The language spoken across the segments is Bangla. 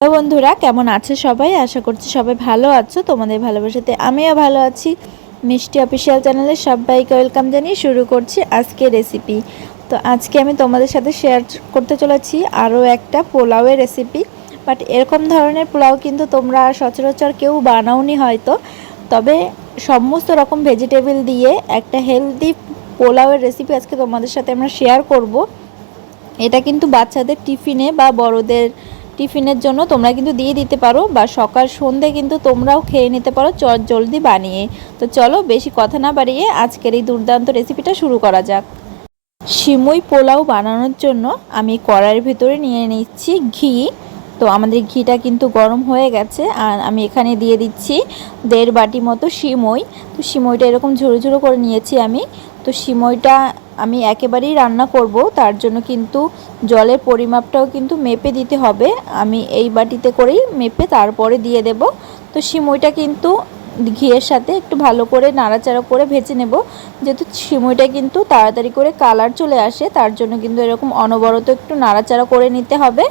হ্যালো বন্ধুরা, কেমন আছে সবাই? আশা করছি সবাই ভালো আছো। তোমাদের ভালোবাসাতে আমিও ভালো আছি। মিষ্টি অফিসিয়াল চ্যানেলে সবাইকে ওয়েলকাম জানিয়ে শুরু করছি আজকে রেসিপি। তো আজকে আমি তোমাদের সাথে শেয়ার করতে চলেছি আরও একটা পোলাওয়ের রেসিপি। বাট এরকম ধরনের পোলাও কিন্তু তোমরা সচরাচর কেউ বানাওনি হয়তো। তবে সমস্ত রকম ভেজিটেবল দিয়ে একটা হেলদি পোলাওয়ের রেসিপি আজকে তোমাদের সাথে আমরা শেয়ার করব। এটা কিন্তু বাচ্চাদের টিফিনে বা বড়দের টিফিনের জন্য তোমরা কিন্তু দিয়ে দিতে পারো বা সকাল সন্ধে কিন্তু তোমরাও খেয়ে নিতে পারো চট জলদি বানিয়ে। তো চলো বেশি কথা না বাড়িয়ে আজকের এই দুর্দান্ত রেসিপিটা শুরু করা যাক। সিমুই পোলাও বানানোর জন্য আমি কড়াইয়ের ভিতরে নিয়ে নিচ্ছি ঘি। তো আমাদের ঘিটা কিন্তু গরম হয়ে গেছে আর আমি এখানে দিয়ে দিচ্ছি দেড় বাটি মতো সিমই। তো সিমইটা এরকম ঝুড়ো ঝুড়ো করে নিয়েছি আমি। তো সিমইটা আমি একেবারেই রান্না করব, তার জন্য কিন্তু জলের পরিমাপটাও কিন্তু মেপে দিতে হবে। আমি এই বাটিতে করেই মেপে তারপরে দিয়ে দেব। তো সিমইটা কিন্তু ঘিয়ের সাথে একটু ভালো করে নাড়াচাড়া করে ভেজে নেব। যেহেতু সিমইটা কিন্তু তাড়াতাড়ি করে কালার চলে আসে, তার জন্য কিন্তু এরকম অনবরত একটু নাড়াচাড়া করে নিতে হবে।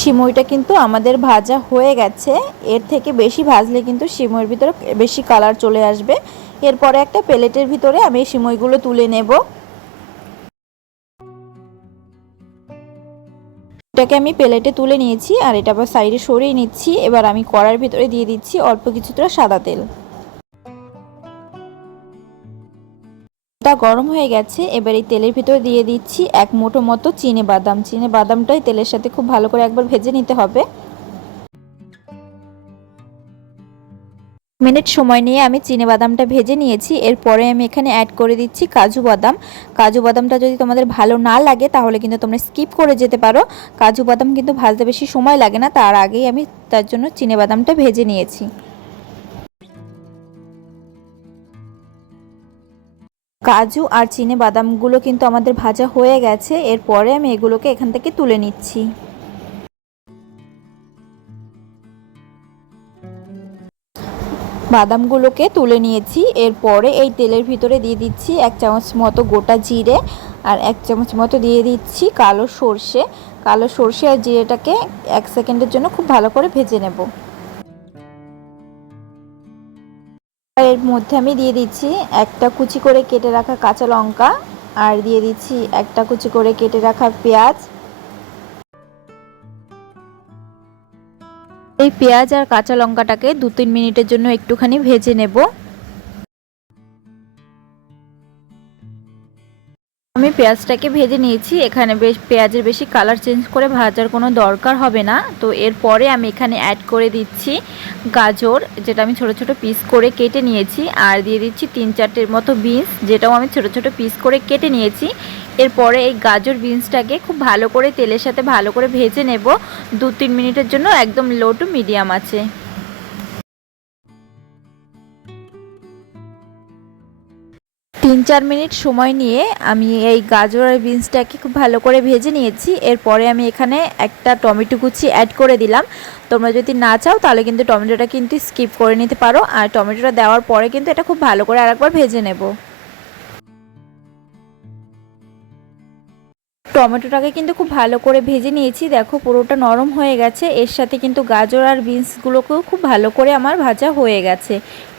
সিমইটা কিন্তু আমাদের ভাজা হয়ে গেছে। এর থেকে বেশি ভাজলে কিন্তু সিমইয়ের ভিতরে বেশি কালার চলে আসবে। এরপরে একটা প্লেটের ভিতরে আমি সিমইগুলো তুলে নেব। এটাকে আমি প্লেটে তুলে নিয়েছি আর এটা আবার সাইডে সরিয়ে নিচ্ছি। এবার আমি কড়ার ভিতরে দিয়ে দিচ্ছি অল্প কিছুটা সাদা তেল। তেলটা গরম হয়ে গেছে। এবার এই তেলের ভিতরে দিয়ে দিচ্ছি এক মুঠো মতো চিনে বাদাম। চিনে বাদামটাই তেলের সাথে খুব ভালো করে একবার ভেজে নিতে হবে। মিনিট সময় নিয়ে আমি চিনে বাদামটা ভেজে নিয়েছি। এরপরে আমি এখানে অ্যাড করে দিচ্ছি কাজু বাদাম। কাজু বাদামটা যদি তোমাদের ভালো না লাগে, তাহলে কিন্তু তোমরা স্কিপ করে যেতে পারো। কাজু বাদাম কিন্তু ভাজতে বেশি সময় লাগে না। তার আগেই আমি তার জন্য চিনে বাদামটা ভেজে নিয়েছি। কাজু আর চিনে বাদামগুলো কিন্তু আমাদের ভাজা হয়ে গেছে। এরপরে আমি এগুলোকে এখান থেকে তুলে নিচ্ছি। বাদামগুলোকে তুলে নিয়েছি। এরপরে এই তেলের ভিতরে দিয়ে দিচ্ছি এক চামচ মতো গোটা জিরে আর এক চামচ মতো দিয়ে দিচ্ছি কালো সর্ষে। কালো সর্ষে আর জিরেটাকে এক সেকেন্ডের জন্য খুব ভালো করে ভেজে নেব। এর মধ্যে আমি দিয়ে দিচ্ছি একটা কুচি করে কেটে রাখা কাঁচা লঙ্কা, আর দিয়ে দিচ্ছি একটা কুচি করে কেটে রাখা পেঁয়াজ। এই পেঁয়াজ আর কাঁচা লঙ্কাটাকে দু তিন মিনিটের জন্য একটুখানি ভেজে নেব। আমি পেঁয়াজটাকে ভেজে নিয়েছি। এখানে বেশ পেঁয়াজের বেশি কালার চেঞ্জ করে ভাজার কোনো দরকার হবে না। তো এরপরে আমি এখানে অ্যাড করে দিচ্ছি গাজর, যেটা আমি ছোট ছোট পিস করে কেটে নিয়েছি। আর দিয়ে দিচ্ছি তিন চারটের মতো বিনস যেটাও আমি ছোট ছোট পিস করে কেটে নিয়েছি। এরপরে এই গাজর বিনসটাকে খুব ভালো করে তেলের সাথে ভালো করে ভেজে নেব। দু তিন মিনিটের জন্য একদম লো টু মিডিয়াম আছে। তিন চার মিনিট সময় নিয়ে আমি এই গাজর আর বিনসটাকে খুব ভালো করে ভেজে নিয়েছি। এরপরে আমি এখানে একটা টমেটো কুচি অ্যাড করে দিলাম। তোমরা যদি না চাও, তাহলে কিন্তু টমেটোটা কিন্তু স্কিপ করে নিতে পারো। আর টমেটোটা দেওয়ার পরে কিন্তু এটা খুব ভালো করে আরেকবার ভেজে নেব। টমেটোটাকে কিন্তু খুব ভালো করে ভেজে নিয়েছি। দেখো, পুরোটা নরম হয়ে গেছে। এর সাথে কিন্তু গাজর আর বিনসগুলোকেও খুব ভালো করে আমার ভাজা হয়ে গেছে।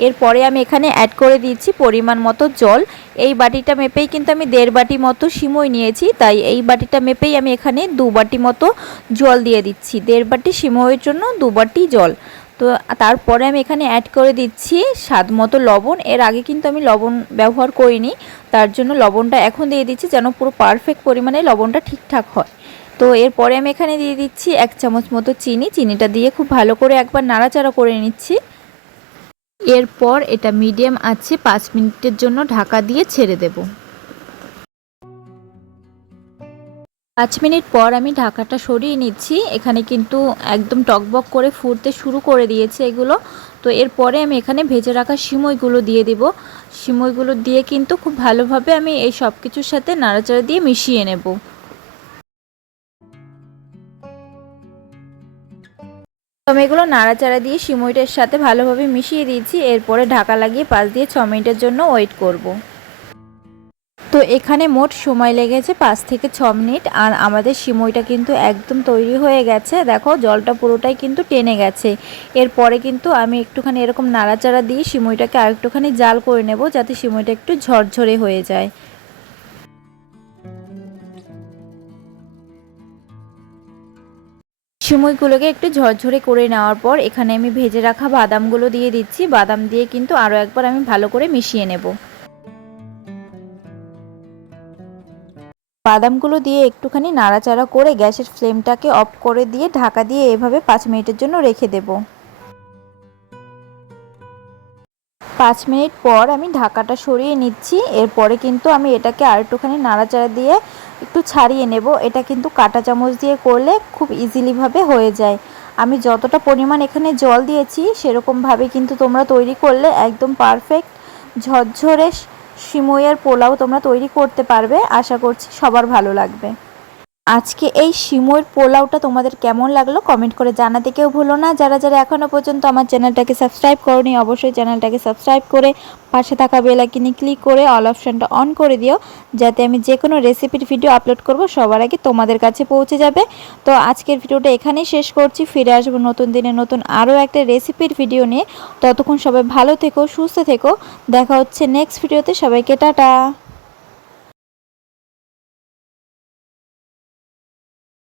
এরপরে আমি এখানে অ্যাড করে দিচ্ছি পরিমাণ মতো জল। এই বাটিটা মেপেই কিন্তু আমি দেড় বাটি মতো সিমই নিয়েছি। তাই এই বাটিটা মেপেই আমি এখানে দু বাটি মতো জল দিয়ে দিচ্ছি। দেড় বাটি সিমইয়ের জন্য দু বাটি জল। তো তারপরে আমি এখানে অ্যাড করে দিচ্ছি স্বাদ মতো লবণ। এর আগে কিন্তু আমি লবণ ব্যবহার করিনি, তার জন্য লবণটা এখন দিয়ে দিচ্ছি যেন পুরো পারফেক্ট পরিমাণে লবণটা ঠিকঠাক হয়। তো এরপরে আমি এখানে দিয়ে দিচ্ছি এক চামচ মতো চিনি। চিনিটা দিয়ে খুব ভালো করে একবার নাড়াচাড়া করে নিচ্ছি। এরপর এটা মিডিয়াম আছে, পাঁচ মিনিটের জন্য ঢাকা দিয়ে ছেড়ে দেবো। পাঁচ মিনিট পর আমি ঢাকাটা সরিয়ে নিচ্ছি। এখানে কিন্তু একদম টকবক করে ফুটতে শুরু করে দিয়েছে এগুলো। তো এরপরে আমি এখানে ভেজে রাখা সিমইগুলো দিয়ে দিব। সিমইগুলো দিয়ে কিন্তু খুব ভালোভাবে আমি এই সব কিছুর সাথে নাড়াচাড়া দিয়ে মিশিয়ে নেব। আমি এগুলো নাড়াচাড়া দিয়ে সিমইটার সাথে ভালোভাবে মিশিয়ে দিয়েছি। এরপরে ঢাকা লাগিয়ে পাঁচ দিয়ে ছ মিনিটের জন্য ওয়েট করব। তো এখানে মোট সময় লেগেছে পাঁচ থেকে ছ মিনিট, আর আমাদের সিমইটা কিন্তু একদম তৈরি হয়ে গেছে। দেখো, জলটা পুরোটাই কিন্তু টেনে গেছে। এরপরে কিন্তু আমি একটুখানি এরকম নাড়াচাড়া দিয়ে সিমইটাকে আর একটুখানি জাল করে নেব, যাতে সিমইটা একটু ঝরঝরে হয়ে যায়। সিমইগুলোকে একটু ঝরঝরে করে নেওয়ার পর এখানে আমি ভেজে রাখা বাদামগুলো দিয়ে দিচ্ছি। বাদাম দিয়ে কিন্তু আরও একবার আমি ভালো করে মিশিয়ে নেব। বাদামগুলো দিয়ে একটুখানি নাড়াচাড়া করে গ্যাসের ফ্লেমটাকে অফ করে দিয়ে ঢাকা দিয়ে এভাবে পাঁচ মিনিটের জন্য রেখে দেব। পাঁচ মিনিট পর আমি ঢাকাটা সরিয়ে নিচ্ছি। এরপরে কিন্তু আমি এটাকে আর একটুখানি নাড়াচাড়া দিয়ে একটু ছাড়িয়ে নেব। এটা কিন্তু কাঁটা চামচ দিয়ে করলে খুব ইজিলিভাবে হয়ে যায়। আমি যতটা পরিমাণ এখানে জল দিয়েছি, সেরকমভাবে কিন্তু তোমরা তৈরি করলে একদম পারফেক্ট, ঝরঝরে সিমইয়ের পোলাও তোমরা তৈরি করতে পারবে। আশা করছি সবার ভালো লাগবে। আজকে এই সিমইয়ের পোলাওটা তোমাদের কেমন লাগল কমেন্ট করে জানাতে কেউ ভুলো না। যারা যারা এখনও পর্যন্ত আমার চ্যানেলটাকে সাবস্ক্রাইব করনি, অবশ্যই চ্যানেলটাকে সাবস্ক্রাইব করে পাশে থাকা বেল আইকনে ক্লিক করে অল অপশানটা অন করে দিও, যাতে আমি যে কোনো রেসিপির ভিডিও আপলোড করব সবার আগে তোমাদের কাছে পৌঁছে যাবে। তো আজকের ভিডিওটা এখানেই শেষ করছি, ফিরে আসব নতুন দিনে নতুন আরও একটা রেসিপির ভিডিও নিয়ে। ততক্ষণ সবাই ভালো থেকো, সুস্থ থেকো। দেখা হচ্ছে নেক্সট ভিডিওতে সবাইকে টাটা।